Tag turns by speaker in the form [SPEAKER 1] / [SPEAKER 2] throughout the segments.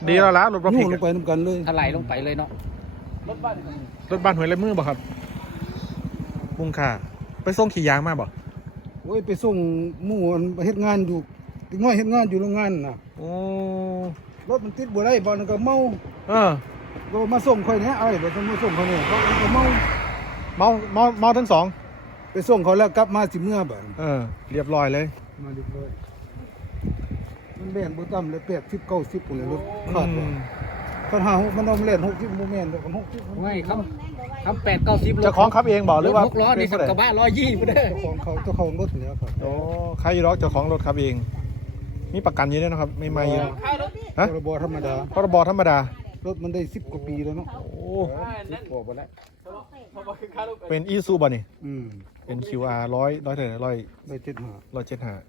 [SPEAKER 1] ดีแล้วล่ะรถบรรทุ
[SPEAKER 2] นู่
[SPEAKER 1] ก
[SPEAKER 2] ลงไปน้ำกันเลย
[SPEAKER 3] ถลายลงไปเลยเนาะ
[SPEAKER 1] รถบ้านหวยไรมือบ่ครับมุงค่าไปส่งขี่ยางมาบ่
[SPEAKER 2] โอ้ยไปส่งหมู่อันเฮ็ดงานอยู่น้อยเฮ็ดงานอยู่โรงงานน่ะ
[SPEAKER 1] โอ้
[SPEAKER 2] รถมันติดบ่ได้บ่นั่นก็เมา
[SPEAKER 1] เออ
[SPEAKER 2] ก็มาส่งค่อยแหน่อ้ายบ่ต้องมาส่งเขาเนี่ยเขาก็เมา
[SPEAKER 1] เมาทั้งสอง
[SPEAKER 2] ไปส่งเขาแล้วกลับมาสิเมื่อบัด
[SPEAKER 1] เรียบร้อยเลย
[SPEAKER 2] มาเรียบร้อยมันแม่นบ่ต่ำเลย80 90พุ่นเลยรถขาดบ่คันหามันเอามาเล่น60บ่แม่นดอกกัน60
[SPEAKER 3] ไม่คำ8-90
[SPEAKER 1] เจ้าของขับเองบ่หรือว่า
[SPEAKER 3] 6ล้อนี่
[SPEAKER 1] เป็นผู้ใด
[SPEAKER 3] กระบะ120บ่ได้
[SPEAKER 2] เจ้าของรถเนี่ยครับ
[SPEAKER 1] โอ้ใครอยู่หรอกเจ้าของรถขับเอง มีประกันอยู่ด้วยนะครับไม่มาอยู่ฮะ
[SPEAKER 2] พรบธรรมดา
[SPEAKER 1] พรบธรรมดาร
[SPEAKER 2] ถมันได้10กว่าปีแล้วเนาะ
[SPEAKER 1] โอ้
[SPEAKER 2] 10กว่าบ่แล้ว
[SPEAKER 1] เป็นอีซูบ่นี่
[SPEAKER 2] อืม
[SPEAKER 1] เป็น QR 100เท่าไหร่
[SPEAKER 2] ได้75
[SPEAKER 1] 175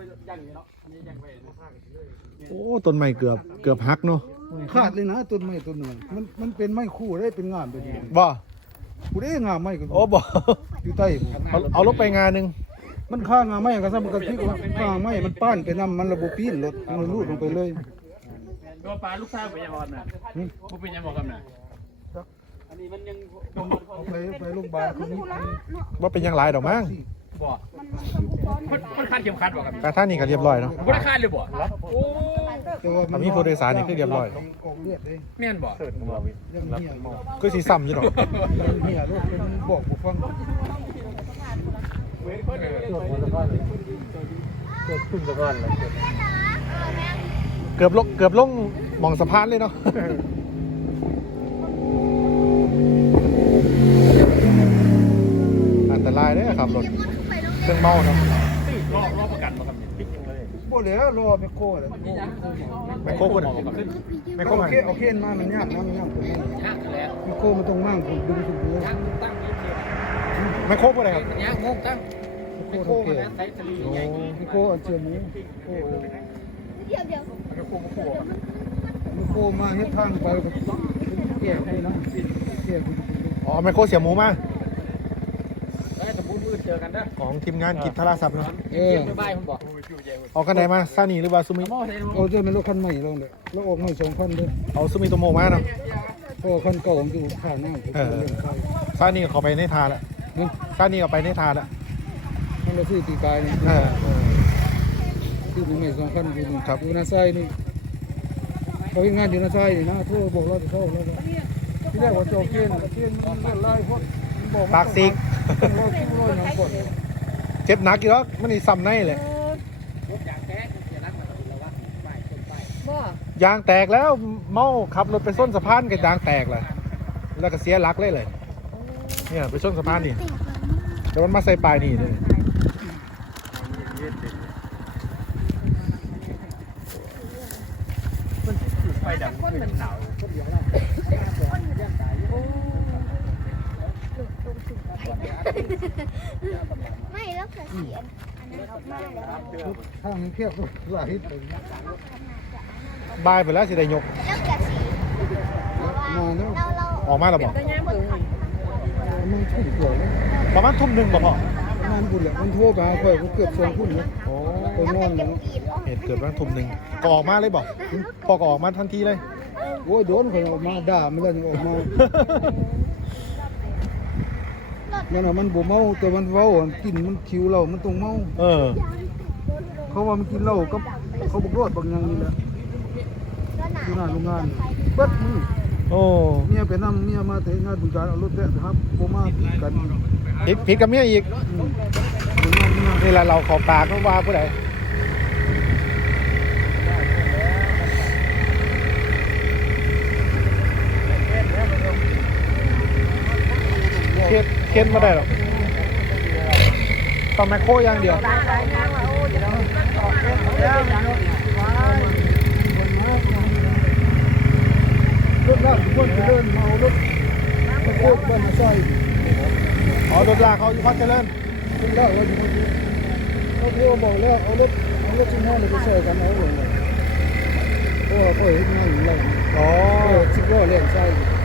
[SPEAKER 1] โอ้ต้นไม้เกือบหักเนาะ
[SPEAKER 2] ขาดเลยนะต้นไม้ต้นนึงมันเป็นไม้คู่ได้เป็นงามไปดี
[SPEAKER 1] บ่
[SPEAKER 2] กูได้งามไม้ก็
[SPEAKER 1] โอ้บ่
[SPEAKER 2] อยู่ใต้
[SPEAKER 1] เอารถไปงานหนึง
[SPEAKER 2] มันข้างามไม้ก็ซะมันก็ที่ข้างไม้มันป้านไปนำมันระบบปีนรถมันรูดลงไปเลย
[SPEAKER 4] ตัวปลาลูกสาวเป็นยังไงนะบ่เป็นยังไงกันนะอันนี้มันยัง
[SPEAKER 2] เอาไปโรงพยาบาลคนนี้
[SPEAKER 1] ว่าเป็นหยังหลายดอกมั้ง
[SPEAKER 4] บ่มันคาดเข็มขัดบ่ครับ
[SPEAKER 1] แต่ท่านี่ก็เรียบร้อยเนาะ
[SPEAKER 4] บ่ได้คาดเลยบ่โอ้
[SPEAKER 2] แต่ว่า
[SPEAKER 1] ถ้ามีผู้โดยสารนี่คือเรียบร้อย
[SPEAKER 2] ออกเลือดเลย
[SPEAKER 4] แม่นบ่
[SPEAKER 2] ยังเหี่ยอยู่
[SPEAKER 1] คือสีซ้ำอยู่ดอก
[SPEAKER 2] ยังเหี่ยรถมันบอกบ่ฟัง
[SPEAKER 1] เกือบลงหมองสะพานเลยเนาะอันตรายเด้อครับรถเครื่องเมาเนาะ
[SPEAKER 4] รอประกันบ่ครับพิกจังเลย
[SPEAKER 2] บ่เหลือรอไปโก้เลย
[SPEAKER 1] แม่โคกบ่ได้แม่โคก
[SPEAKER 2] โอ
[SPEAKER 1] มัน
[SPEAKER 2] เคเอาเคนมามันยากนะมันยากผม
[SPEAKER 3] ยากแล้ว
[SPEAKER 2] มีโก้มันต้องมั่งผมดึงสุดเลย
[SPEAKER 3] ยากตั้ง
[SPEAKER 1] แม่โคกบ่ได้ครับ
[SPEAKER 3] ยากงงตั้ง
[SPEAKER 2] โก้
[SPEAKER 3] โค้
[SPEAKER 2] โอเค
[SPEAKER 3] มานะใส่สลี
[SPEAKER 1] โอ้
[SPEAKER 3] ใหญ่
[SPEAKER 2] มีโก้เอาเชือกนี้โก้มีโก้มาเฮ็ดทางไปแล้วก็แก้ให้นะแก้คุณ
[SPEAKER 1] อ๋อแม่โคกเสียหมูมา
[SPEAKER 3] แล้วสมมุติมือเจอกันเด้อ
[SPEAKER 1] ของทีมงานกิจทราศัพท์เนาะ
[SPEAKER 3] เที่ยวบ๊ายผมบอก
[SPEAKER 1] เอากันไหนมาซานีหรือว่าซูมิ
[SPEAKER 2] เอาเจอเป็นรถคันใหม่ลงเลยแล้วออกใหม่2,000ด้วย
[SPEAKER 1] เอาซูมิโตโมมาเนาะ
[SPEAKER 2] เพราะคันเก่าผมอยู่ข้างหน้าผม
[SPEAKER 1] ซานีเขาไปในทาแล้วซานีเอาไปในทาแล้ว
[SPEAKER 2] มันเราซื้อตีกายนี่ซื้อใหม่2,000อยู่นี่ครับอยู่หน้าไส้นี่เขาเฮ็ดงานอยู่หน้าไส้นี่นะโทรบอกเราจะเข้าแล้วก็ที่แรกว่าโจเคนเคนมันไล่พวกบอก
[SPEAKER 1] ปากซิก
[SPEAKER 2] เราคิดว่าอย่างก่อน
[SPEAKER 1] เจ็บหนักอยู่แล้วมันนี่ซ้ำในเลย
[SPEAKER 5] บ่
[SPEAKER 1] ยางแตกแล้วเมาขับรถไปส้นสะพานกับยางแตกเลยแล้วก็เสียหลักเลยเนี่ยไปส้นสะพานนี่แต่มันมาใส่ปลายนี่เลย
[SPEAKER 4] ไฟดับขึ้นหนาว
[SPEAKER 5] ไม่แล้วเกิดเสียอันนั้นออกมาแล้ว
[SPEAKER 2] ทางนี้แคบหลาย
[SPEAKER 1] บายไปแล้วสิได้ยก
[SPEAKER 5] แล้วเกิดสี
[SPEAKER 2] มาแล้ว
[SPEAKER 5] เรา
[SPEAKER 1] ออกมาแล้วบอก
[SPEAKER 2] มันทุ่มเกลือ
[SPEAKER 1] ประมาณทุ่มหนึ่งบ่พอ
[SPEAKER 2] มันบุญแหละมันโทรมาค่อยเกือบ2ทุ่มแล้ว
[SPEAKER 1] โอ้
[SPEAKER 2] ผมนอนแล้ว
[SPEAKER 1] เหตุเกิดประมาณทุ่มหนึ่งก็ออกมาเลยบอกพอก็ออกมาทันทีเลย
[SPEAKER 2] โอ้ยโดนคนออกมาด่ามันแล้วออกมามันบ่เมาแต่มันเว้ากินมันคิวเรามันต้องเมา เขาว่ามันกินเหล้ากับเขาบอกรอดบางอย่างนี่แหละอยู่หน้าโรงงานเบิดมือ
[SPEAKER 1] โอ้
[SPEAKER 2] เมียไปนำเมียมาแต่งานบุญการเอารถแท้ครับบ่มาผิดกัน
[SPEAKER 1] ผิดกับเมียอีก
[SPEAKER 2] โรงงานเมีย
[SPEAKER 1] นี่แหละเราขอปากก็ว่าผู้ใดเค้นมาได้หรอกต้องแมคโครอย่างเดียว
[SPEAKER 2] รถลากคนไปเดินเมารถตะโกนบ้านซอย
[SPEAKER 1] อ๋อรถลากเขาอยู่พักเจริญ
[SPEAKER 2] รถลากเราอยู่ที่เขาโทรบอกแล้วเอารถชิ้นห้อเลยไปใส่กันเอาเลยโอ้เราค่อยเฮ็ดงานอยู่แล้ว
[SPEAKER 1] อ๋อ
[SPEAKER 2] สิบล้อเล่นใส่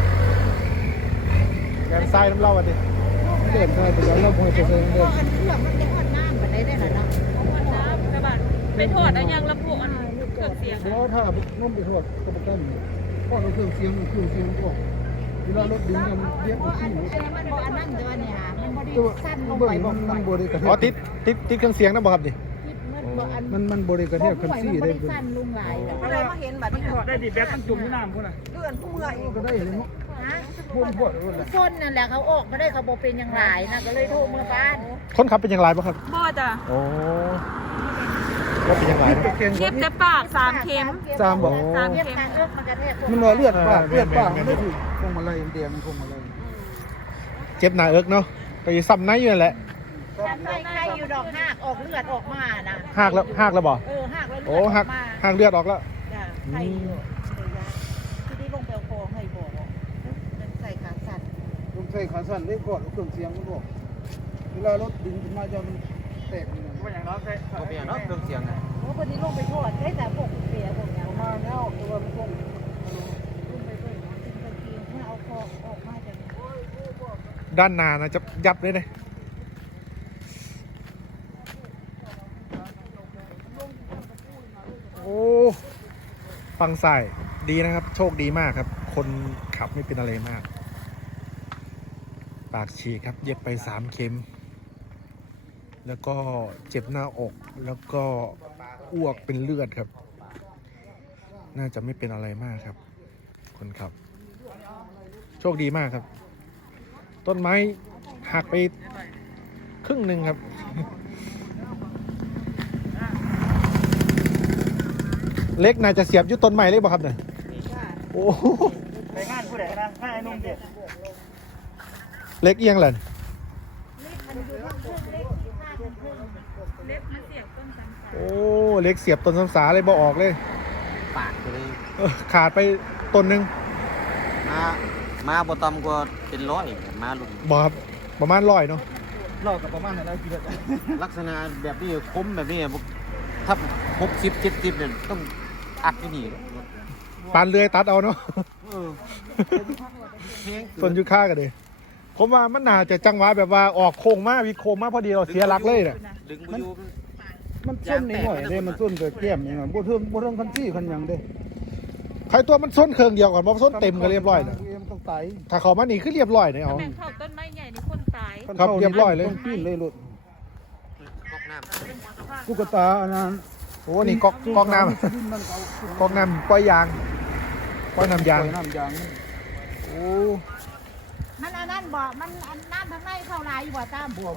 [SPEAKER 1] แกนทรายน้ำเล่าอ่ะดิ
[SPEAKER 2] เล่นใส่ไปแล้วเราพอจะใส่เล่น
[SPEAKER 5] อันเครื่องมันจะหอดน้ำแบบได้ได้หรอเนาะ
[SPEAKER 6] ไปทอดอันยังละพวกอันเครื่องเสี
[SPEAKER 2] เพราะถ้าน้มไปทอดก็บ่ต้องเพราะเราเครื่องเสียงก็เวลารถดึงมันเรียก
[SPEAKER 6] เพ
[SPEAKER 2] ว่า
[SPEAKER 6] ราะอั
[SPEAKER 2] ขี้
[SPEAKER 6] นแต่มันบ่อันนั้นเด้อเนี่ยมันบ่ได้
[SPEAKER 2] ตัว
[SPEAKER 6] สั้นลง
[SPEAKER 2] เบิ่
[SPEAKER 6] ไป
[SPEAKER 2] ง
[SPEAKER 6] บ่
[SPEAKER 2] มันบ่ได้กระแท
[SPEAKER 1] อ๋อก ติดเครื่องเสียงนะบ่ครับนี่
[SPEAKER 6] มันบ่อัน
[SPEAKER 2] มันบ่ได้กระแทกคันซี่
[SPEAKER 6] ได้
[SPEAKER 2] ได้
[SPEAKER 6] สั้นลงหลายดอก
[SPEAKER 7] อะไรมาเห็นบัดนี้
[SPEAKER 4] ถอดได้ดิแบกมันจุ่มที่น้ำพุ่นน่ะ
[SPEAKER 7] เลื่อนผู้เมื่อย
[SPEAKER 2] ก็ได้เลยเนาะ
[SPEAKER 6] ฮะ
[SPEAKER 2] พ่นพวดนั่นแหละ
[SPEAKER 6] คนนั่นแหละเขาออกมาได้เขาบ่เป็นอย่างหลายนะก็เลยโทรมาบ้าน
[SPEAKER 1] คนขับเป็นอย่างไรบ่ครับ
[SPEAKER 7] บ่จ้ะ
[SPEAKER 1] โอ้ว่าเป็นอย่างไรนะ
[SPEAKER 2] เก่ง
[SPEAKER 7] เย็บแต่ปาก3เข็ม
[SPEAKER 2] จามบอก
[SPEAKER 6] สามเข็มเอิ้นมันกระแทก
[SPEAKER 2] มันว่าเลือดปากมันไม่ถูกพวงมาลัยแดงพวงมาลัย
[SPEAKER 1] เจ็บหน้าเอิกเนาะไปซ้ำในอยู่นั่นแหละ
[SPEAKER 6] ทำไข้อยู่ดอกหากออกเลือดออกมานะ
[SPEAKER 1] หักแล้วบ่
[SPEAKER 6] เออหากแล้ว
[SPEAKER 1] โอ้
[SPEAKER 6] เลือดอ
[SPEAKER 1] หั
[SPEAKER 6] อก กมา
[SPEAKER 1] หักเลือดออกแล้ว
[SPEAKER 6] จ้ะไข้อยู่ที่นี่ลงไปเอาของให้บอกใส่ขาสั่น
[SPEAKER 2] ลงใส่ขาสั้นได้ก่อนเครื่องเสียงมันบอกเวลารถดึงขึ้นมาจะมันแตกนี่นะ
[SPEAKER 4] ว่าอย่างน้อยใช่
[SPEAKER 3] บ่เป็นหยังเนาะเครื่องเสียงน่ะ
[SPEAKER 6] โอ้วันนี้ลงไปโทษได้แต่พวกเสียพวกเนี้ย
[SPEAKER 2] มาแล้วตัวมันคง
[SPEAKER 6] ลงไปเบิ่งกินตะกี้ให้เอาของออกมาจาก
[SPEAKER 1] ด้านหน้านะจะยับเลยนะโอ้ฟังใส่ดีนะครับ โชคดีมากครับ คนขับไม่เป็นอะไรมาก ปากฉีกครับ เย็บไป3 เข็ม แล้วก็เจ็บหน้าอก แล้วก็อ้วกเป็นเลือดครับ น่าจะไม่เป็นอะไรมากครับ คนขับ โชคดีมากครับ ต้นไม้หักไปครึ่งหนึ่งครับ เล็กน่าจะเสียบอยุต้นไม้เล็กบ่ครับเนี่ยโอ้โห
[SPEAKER 4] ไปงานผู้ใดนะงานไอ้นุ่มเด็ด
[SPEAKER 1] เล็กเอียงเลย
[SPEAKER 7] เล็บมันเสียบต้นสังขาร
[SPEAKER 1] โอ้เล็กเสียบต้นสำสาเลยบ่ออกเลย
[SPEAKER 3] ปากก็เลย
[SPEAKER 1] ขาดไปต้นหนึ่ง
[SPEAKER 3] มาบ่ต่ำกว่าเป็นร้อยมาลุง
[SPEAKER 1] บ่ครับประมาณ100เนาะ
[SPEAKER 2] เรากับประมาณนั้นแล้วกี่เดือน
[SPEAKER 3] ลักษณะแบบนี้คมแบบนี้ถ้า60 70เนี่ยต้องอัดที่นี่
[SPEAKER 1] ปานเลื่อยตัดเอาเนาะ
[SPEAKER 3] เออเพลง
[SPEAKER 1] ต้นยูค่ากันเลยผมว่ามันน่าจะจังหวะแบบว่าออกโค้งมาวิโค้งมาพอดีเราเสียหลักเลยเนี่ย
[SPEAKER 3] ดึงบ่อยู่
[SPEAKER 2] มันส้นนิดหน่อยเด้มันส้นกับแก้มอย่างเงี้ยบ่เทิงคันซี่คันหยังเด้
[SPEAKER 1] ใครตัวมันส้นเครื่องเดียวก่อนเพราะส้นเต็มก็เรียบร้อยนะ
[SPEAKER 2] มันต้องไต
[SPEAKER 1] ถ้าเขามานี่คือเรียบร้อยเนี่ยเอา
[SPEAKER 7] แม่งเข้าต้นไม้ใหญ่นี่คนตาย
[SPEAKER 1] ครับเรียบร้อยเลย
[SPEAKER 2] ต้องปีนเลยรถ
[SPEAKER 3] กอกน้ำ
[SPEAKER 2] ตุ๊กตาอันนั้น
[SPEAKER 1] โอ้นี่ก๊อกน้ำ
[SPEAKER 2] มันเอา
[SPEAKER 1] ก๊อกน้ำปล่อยยางปล่อยน้ำยาง
[SPEAKER 2] น้ำยาง
[SPEAKER 1] โอ้
[SPEAKER 6] มันอันนั้นบ่มันอันน้ำทางในเข้าลายอยู่บ่ตาม
[SPEAKER 2] บ่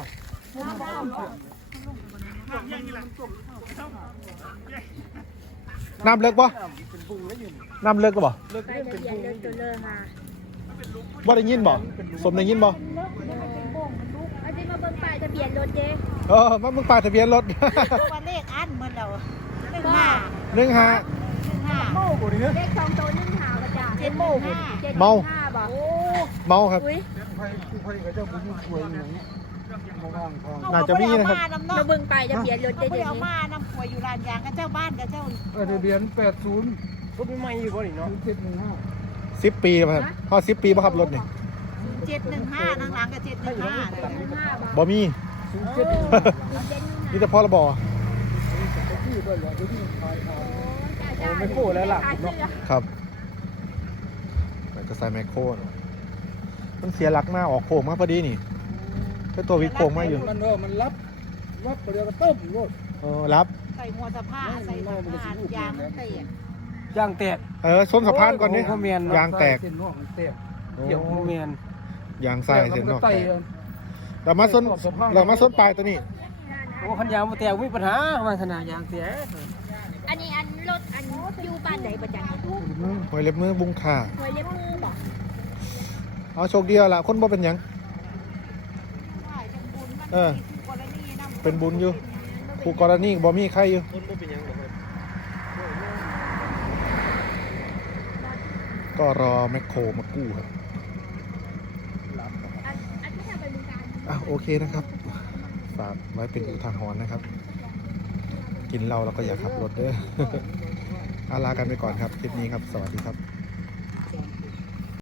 [SPEAKER 1] น้ำเลิกปะน้ำเลิกก็บ่
[SPEAKER 6] ไปทะเบียนรถตัวเลอค่ะ
[SPEAKER 1] บ่ได้ยินบ่สมได้ยินบ่
[SPEAKER 5] อันนี้มาเบิ่งป้ายทะเบียนรถเจ๊
[SPEAKER 1] มันมึงป้ายทะเบียนรถ
[SPEAKER 6] ว่าเลขอันเหมือนเรา15
[SPEAKER 1] 15
[SPEAKER 6] โม่
[SPEAKER 5] เลข2ตัว1หาวจ้ะ
[SPEAKER 6] 7โม่
[SPEAKER 1] เมา
[SPEAKER 5] 5บ่
[SPEAKER 1] เมาครับ
[SPEAKER 5] อุ้ย
[SPEAKER 2] ไฟกับเจ้าบุญช่วยอย่างเงี้ยมาว่างทาง
[SPEAKER 1] น่าจะมีนะครับ
[SPEAKER 5] มาเบิ่งป้ายทะเบียนรถ
[SPEAKER 6] เดี๋
[SPEAKER 5] เจ๊
[SPEAKER 6] ยว
[SPEAKER 5] เดี๋ยว
[SPEAKER 6] เอา
[SPEAKER 5] นี้
[SPEAKER 6] มาน้ำป่วยอยู่ร้านยางกับเจ้าบ้านกับเจ้า
[SPEAKER 2] ทะเบียน80
[SPEAKER 4] รถไม่ไหม้อยู่บ่นี่เนาะ
[SPEAKER 2] 0715
[SPEAKER 1] 10 ปีป่ะครับพอ10 ปีป่ะครับรถนี่
[SPEAKER 6] 715ทางหลังกับ715เลย
[SPEAKER 5] 5บ่
[SPEAKER 1] บ่มี มีแต่พอระบอ
[SPEAKER 2] ที่เบิ่งแล้วที่ขาย
[SPEAKER 4] ไม่โค้แล้วล่ะ
[SPEAKER 1] ครับมันจะใส่แมคโครมันเสียหลักหน้าออกโค้งมาพอดีนี่แค่ตัววิโค้งมาอยู่
[SPEAKER 2] มันรับไปเดี๋ยวก็ต้มรถ
[SPEAKER 1] รับ
[SPEAKER 6] ใส่หัวสะพานใส่สะพานยางเตะ
[SPEAKER 4] ย่างแตก
[SPEAKER 1] ส้นสะพานก่อนนี่
[SPEAKER 4] โอ้โหเมียน
[SPEAKER 1] ยางแตก
[SPEAKER 2] เส้นนอกมันแตก
[SPEAKER 4] เกี่ยวโมเมน
[SPEAKER 1] ยางใส่เส้นนอกแตกเรามาส้นปลายตัวนี้
[SPEAKER 4] โอ้คันยางบ่แตกมีปัญหาว่าขนาดยางแตก
[SPEAKER 5] อันนี้อันรถอันอยู่บ้านใดประจัง
[SPEAKER 1] หอยเล็บมือบุงขา
[SPEAKER 5] หวยเล็บมือบ่
[SPEAKER 1] เอาโชคดีละคนบ่เป็นหยัง เป็นบุญอยู่ผู้กรณีบ่มีใครอยู่ก็รอแมคโครมากู้ครับ
[SPEAKER 5] อันที่ทำไปบึงการ
[SPEAKER 1] โอเคนะครับฝากไว้เป็นอุทาหรณ์นะครับ กินเหล้าแล้วก็อย่าขับรถเด้อ ลากันไปก่อนครับคลิปนี้ครับสวัสดีครับ